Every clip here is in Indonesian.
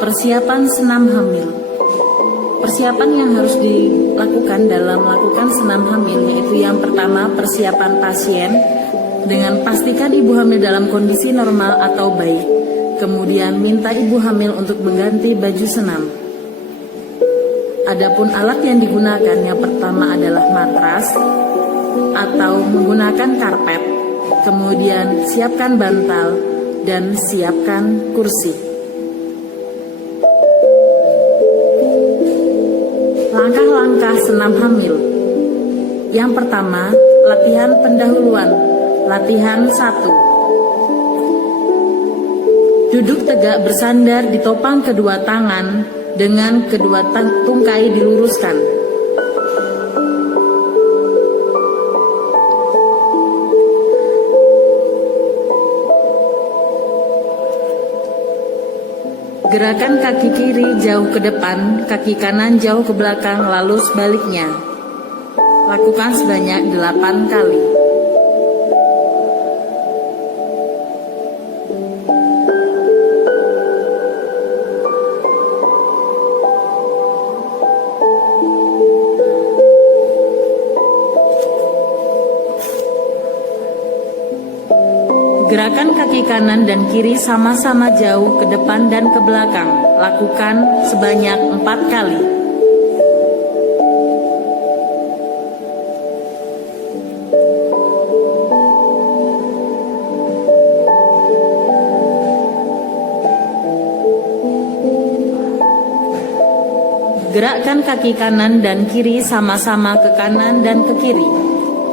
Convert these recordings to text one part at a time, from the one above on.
Persiapan senam hamil. Persiapan yang harus dilakukan dalam melakukan senam hamil yaitu yang pertama persiapan pasien dengan pastikan ibu hamil dalam kondisi normal atau baik. Kemudian minta ibu hamil untuk mengganti baju senam. Adapun alat yang digunakan yang pertama adalah matras atau menggunakan karpet. Kemudian siapkan bantal dan siapkan kursi. Langkah-langkah senam hamil. Yang pertama, latihan pendahuluan. Latihan 1. Duduk tegak bersandar di topang kedua tangan dengan kedua tungkai diluruskan. Gerakan kaki kiri jauh ke depan, kaki kanan jauh ke belakang, lalu sebaliknya. Lakukan sebanyak 8 kali. Gerakan kaki kanan dan kiri sama-sama jauh ke depan dan ke belakang. Lakukan sebanyak 4 kali. Gerakkan kaki kanan dan kiri sama-sama ke kanan dan ke kiri.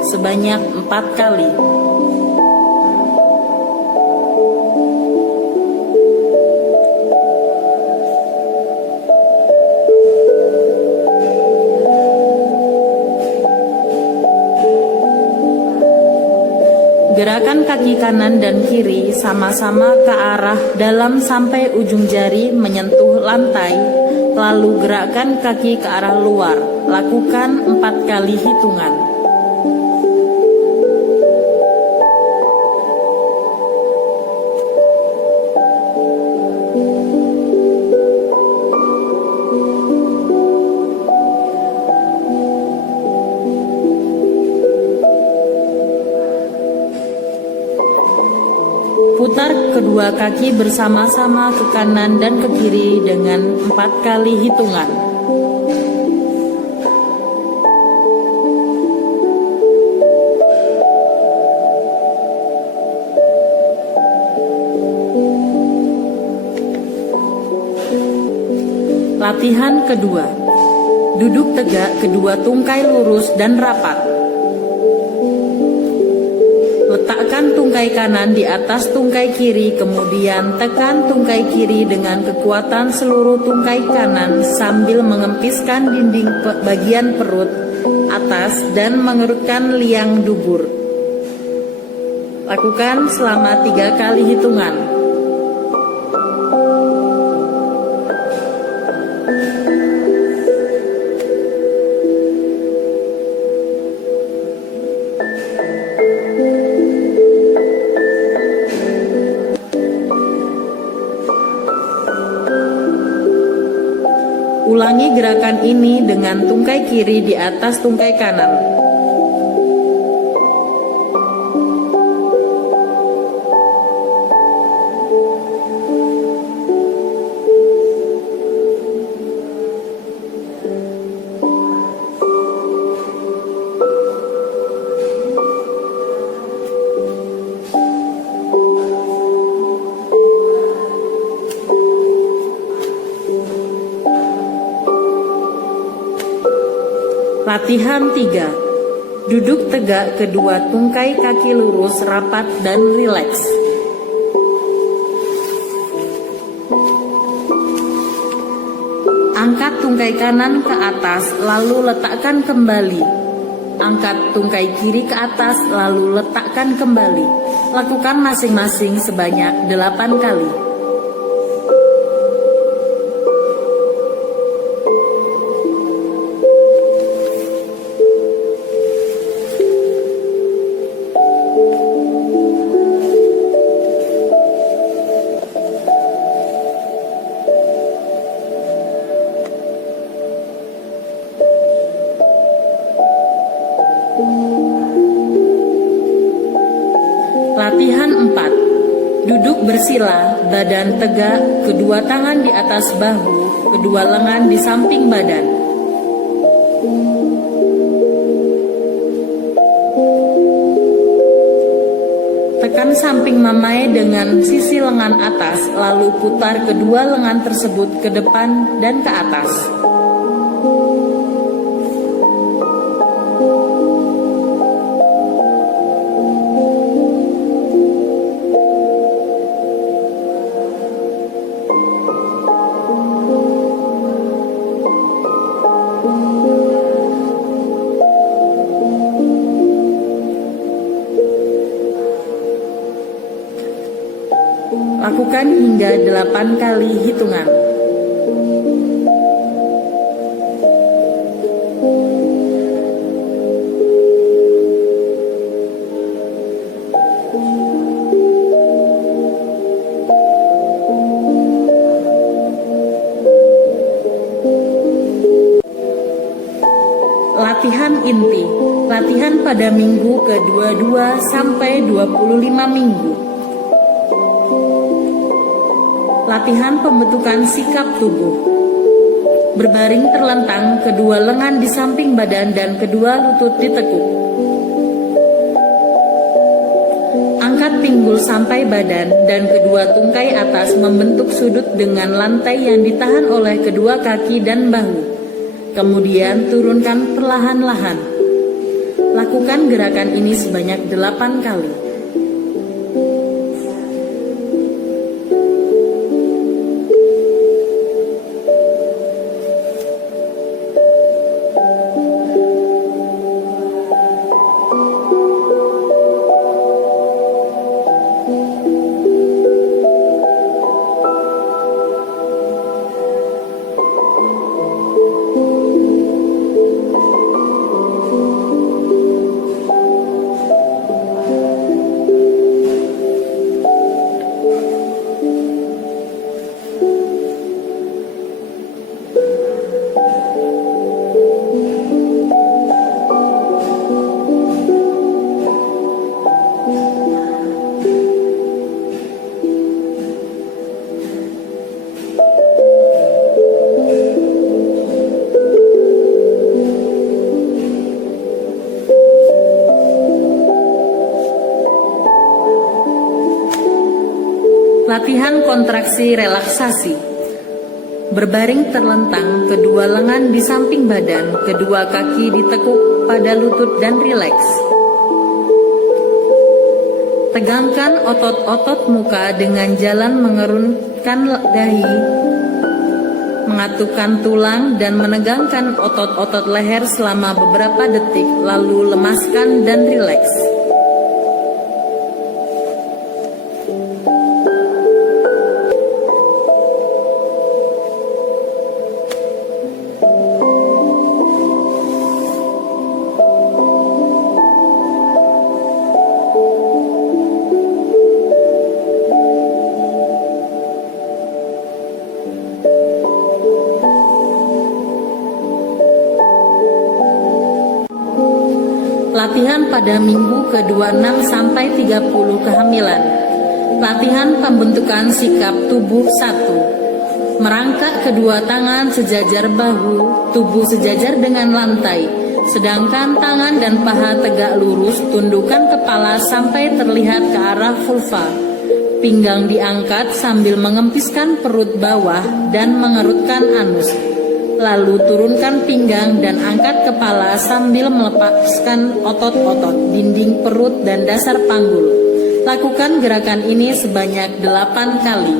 Sebanyak 4 kali. Gerakan kaki kanan dan kiri sama-sama ke arah dalam sampai ujung jari menyentuh lantai, lalu gerakkan kaki ke arah luar. Lakukan 4 kali hitungan. Putar kedua kaki bersama-sama ke kanan dan ke kiri dengan 4 kali hitungan. Latihan kedua. Duduk tegak, kedua tungkai lurus dan rapat. Letakkan tungkai kanan di atas tungkai kiri, kemudian tekan tungkai kiri dengan kekuatan seluruh tungkai kanan sambil mengempiskan dinding bagian perut atas dan mengerutkan liang dubur. Lakukan selama 3 kali hitungan. Ulangi gerakan ini dengan tungkai kiri di atas tungkai kanan. Latihan 3. Duduk tegak, kedua tungkai kaki lurus, rapat dan rileks. Angkat tungkai kanan ke atas, lalu letakkan kembali. Angkat tungkai kiri ke atas, lalu letakkan kembali. Lakukan masing-masing sebanyak 8 kali. Duduk bersila, badan tegak, kedua tangan di atas bahu, kedua lengan di samping badan. Tekan samping mamae dengan sisi lengan atas, lalu putar kedua lengan tersebut ke depan dan ke atas. Lakukan hingga 8 kali hitungan. Latihan inti. Latihan pada minggu ke-22 sampai 25 minggu. Latihan pembentukan sikap tubuh. Berbaring terlentang, kedua lengan di samping badan dan kedua lutut ditekuk. Angkat pinggul sampai badan dan kedua tungkai atas membentuk sudut dengan lantai yang ditahan oleh kedua kaki dan bahu. Kemudian turunkan perlahan-lahan. Lakukan gerakan ini sebanyak 8 kali. Latihan kontraksi relaksasi. Berbaring terlentang, kedua lengan di samping badan, kedua kaki ditekuk pada lutut dan rileks. Tegangkan otot-otot muka dengan jalan mengerunkan dahi, mengatupkan tulang dan menegangkan otot-otot leher selama beberapa detik, lalu lemaskan dan rileks. Latihan pada minggu ke-26 sampai 30 kehamilan. Latihan pembentukan sikap tubuh 1. Merangkak kedua tangan sejajar bahu, tubuh sejajar dengan lantai. Sedangkan tangan dan paha tegak lurus, tundukkan kepala sampai terlihat ke arah vulva. Pinggang diangkat sambil mengempiskan perut bawah dan mengerutkan anus. Lalu turunkan pinggang dan angkat kepala sambil melepaskan otot-otot dinding perut dan dasar panggul. Lakukan gerakan ini sebanyak 8 kali.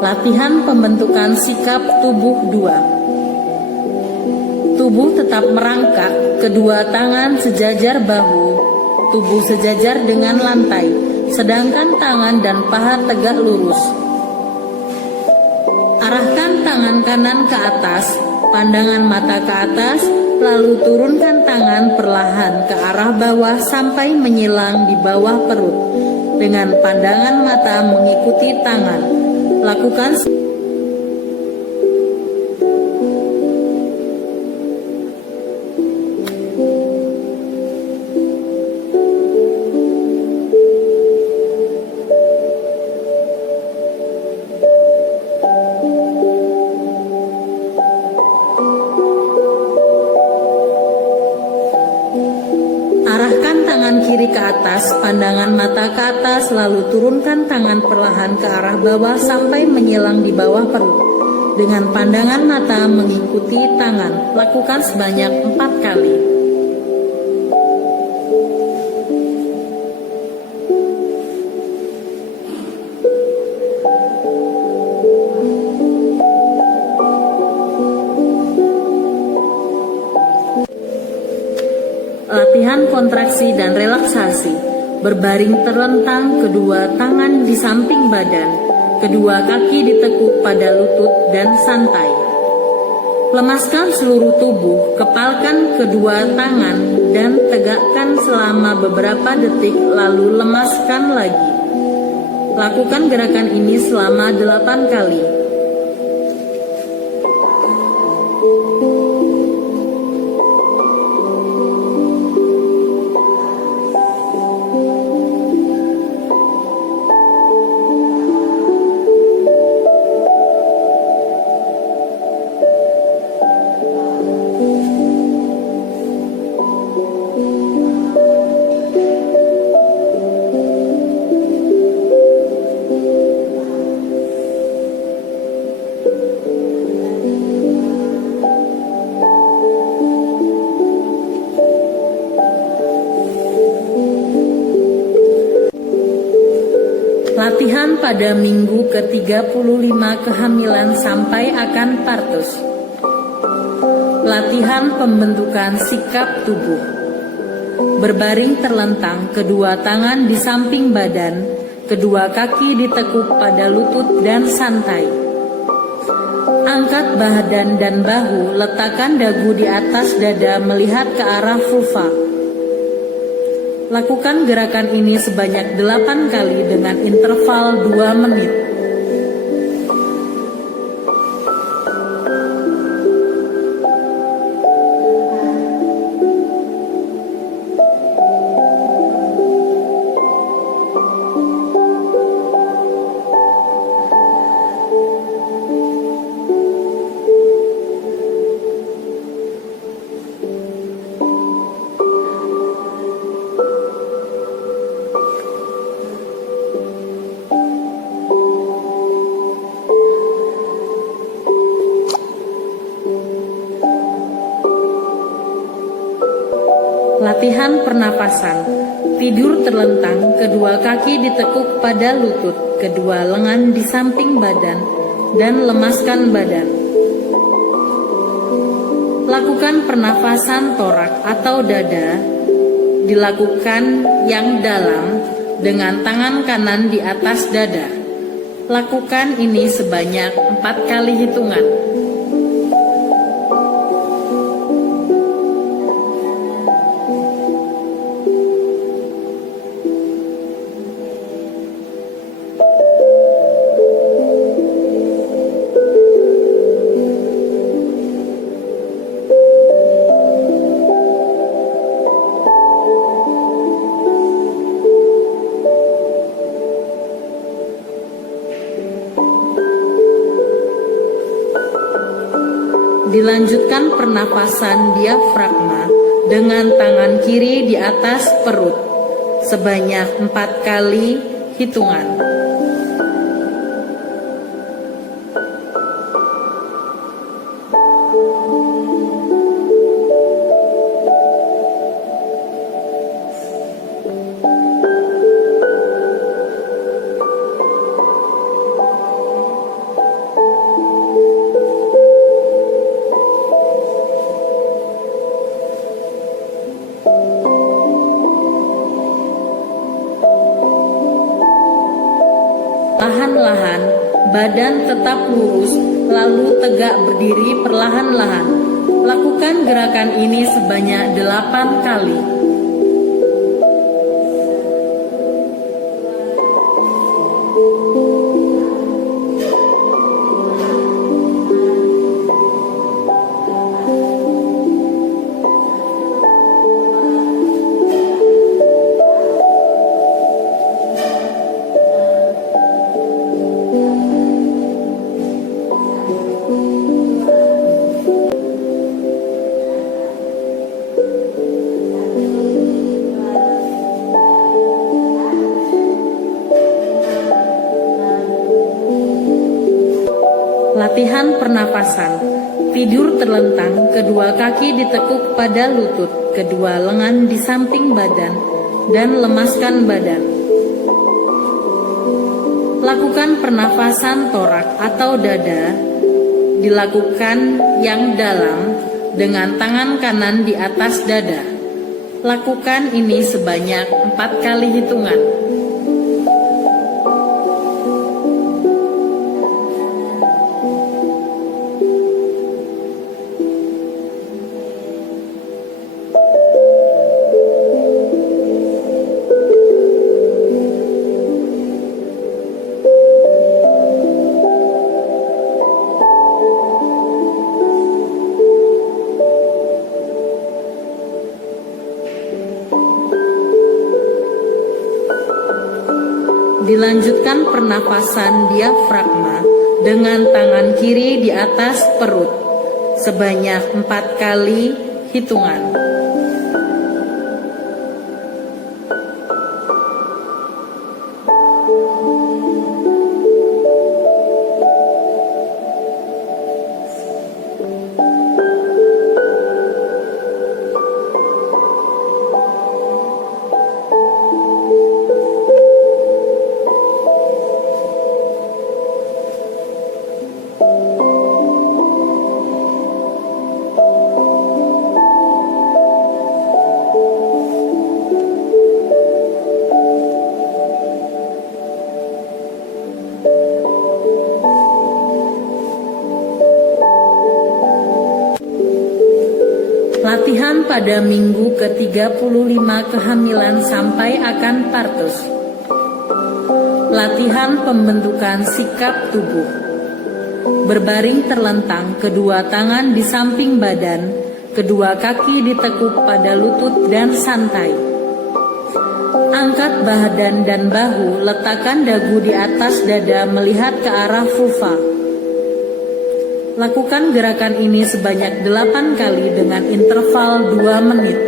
Latihan pembentukan sikap tubuh 2. Tubuh tetap merangkak, kedua tangan sejajar bahu, tubuh sejajar dengan lantai, sedangkan tangan dan paha tegak lurus. Arahkan tangan kanan ke atas, pandangan mata ke atas, lalu turunkan tangan perlahan ke arah bawah sampai menyilang di bawah perut. Dengan pandangan mata mengikuti tangan. Lakukan arahkan tangan kiri ke atas, pandangan mata ke atas, lalu turunkan tangan perlahan ke arah bawah sampai menyilang di bawah perut. Dengan pandangan mata mengikuti tangan. Lakukan sebanyak 4 kali. Latihan kontraksi dan relaksasi. Berbaring terlentang, kedua tangan di samping badan, kedua kaki ditekuk pada lutut dan santai. Lemaskan seluruh tubuh, kepalkan kedua tangan dan tegakkan selama beberapa detik, lalu lemaskan lagi. Lakukan gerakan ini selama 8 kali. Latihan pada minggu ke-35 kehamilan sampai akan partus. Latihan pembentukan sikap tubuh. Berbaring terlentang, kedua tangan di samping badan, kedua kaki ditekuk pada lutut dan santai. Angkat badan dan bahu, letakkan dagu di atas dada melihat ke arah vulva. Lakukan gerakan ini sebanyak 8 kali dengan interval 2 menit. Latihan pernapasan. Tidur terlentang, kedua kaki ditekuk pada lutut, kedua lengan di samping badan, dan lemaskan badan. Lakukan pernafasan torak atau dada, dilakukan yang dalam dengan tangan kanan di atas dada. Lakukan ini sebanyak 4 kali hitungan. Dilanjutkan pernafasan diafragma dengan tangan kiri di atas perut sebanyak 4 kali hitungan. Badan tetap lurus, lalu tegak berdiri perlahan-lahan. Lakukan gerakan ini sebanyak 8 kali. Latihan pernapasan. Tidur terlentang, kedua kaki ditekuk pada lutut, kedua lengan di samping badan, dan lemaskan badan. Lakukan pernafasan torak atau dada, dilakukan yang dalam dengan tangan kanan di atas dada. Lakukan ini sebanyak 4 kali hitungan. Dilanjutkan pernafasan diafragma dengan tangan kiri di atas perut sebanyak 4 kali hitungan. Latihan pada minggu ke-35 kehamilan sampai akan partus. Latihan pembentukan sikap tubuh. Berbaring terlentang, kedua tangan di samping badan, kedua kaki ditekuk pada lutut dan santai. Angkat badan dan bahu, letakkan dagu di atas dada melihat ke arah vulva. Lakukan gerakan ini sebanyak 8 kali dengan interval 2 menit.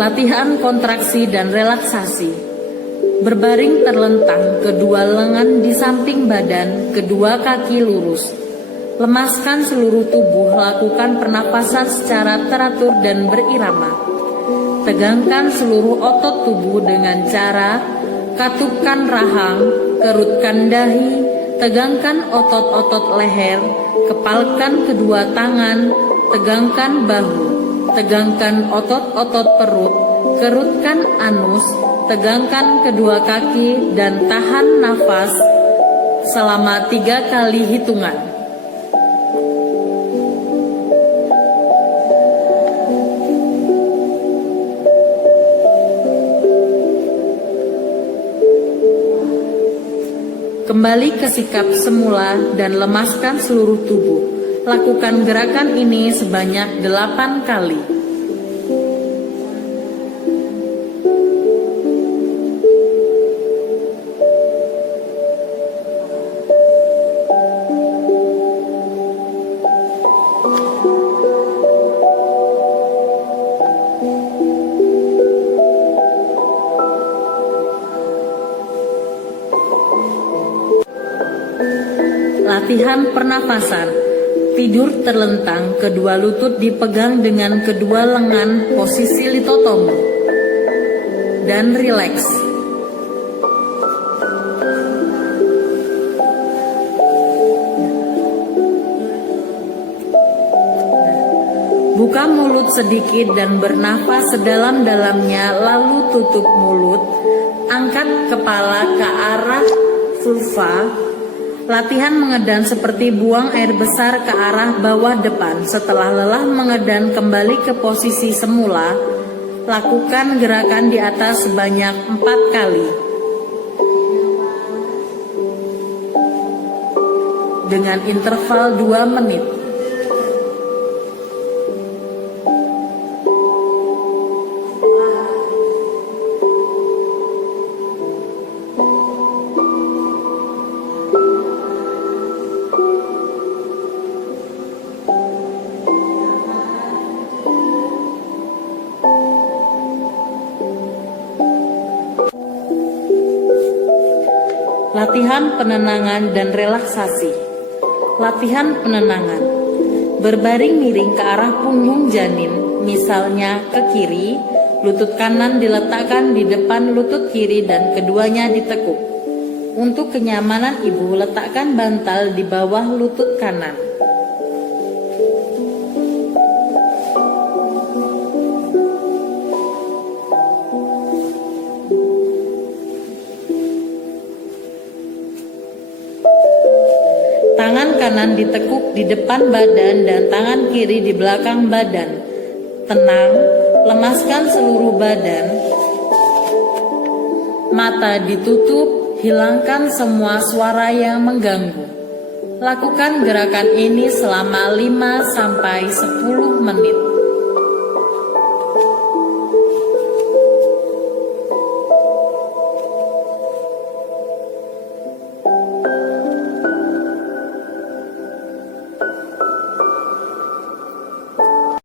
Latihan kontraksi dan relaksasi. Berbaring terlentang, kedua lengan di samping badan, kedua kaki lurus. Lemaskan seluruh tubuh, lakukan pernapasan secara teratur dan berirama. Tegangkan seluruh otot tubuh dengan cara katupkan rahang, kerutkan dahi, tegangkan otot-otot leher, kepalkan kedua tangan, tegangkan bahu. Tegangkan otot-otot perut, kerutkan anus, tegangkan kedua kaki, dan tahan nafas selama 3 kali hitungan. Kembali ke sikap semula dan lemaskan seluruh tubuh. Lakukan gerakan ini sebanyak 8 kali. Latihan pernafasan. Tidur terlentang, kedua lutut dipegang dengan kedua lengan, posisi litotomo. Dan rileks. Buka mulut sedikit dan bernafas sedalam-dalamnya, lalu tutup mulut. Angkat kepala ke arah vulva. Latihan mengedan seperti buang air besar ke arah bawah depan. Setelah lelah mengedan kembali ke posisi semula, lakukan gerakan di atas sebanyak 4 kali. Dengan interval 2 menit. Latihan penenangan dan relaksasi. Latihan penenangan. Berbaring miring ke arah punggung janin, misalnya ke kiri, lutut kanan diletakkan di depan lutut kiri dan keduanya ditekuk. Untuk kenyamanan ibu, letakkan bantal di bawah lutut kanan. Tangan kanan ditekuk di depan badan dan tangan kiri di belakang badan. Tenang, lemaskan seluruh badan. Mata ditutup, hilangkan semua suara yang mengganggu. Lakukan gerakan ini selama 5-10 menit.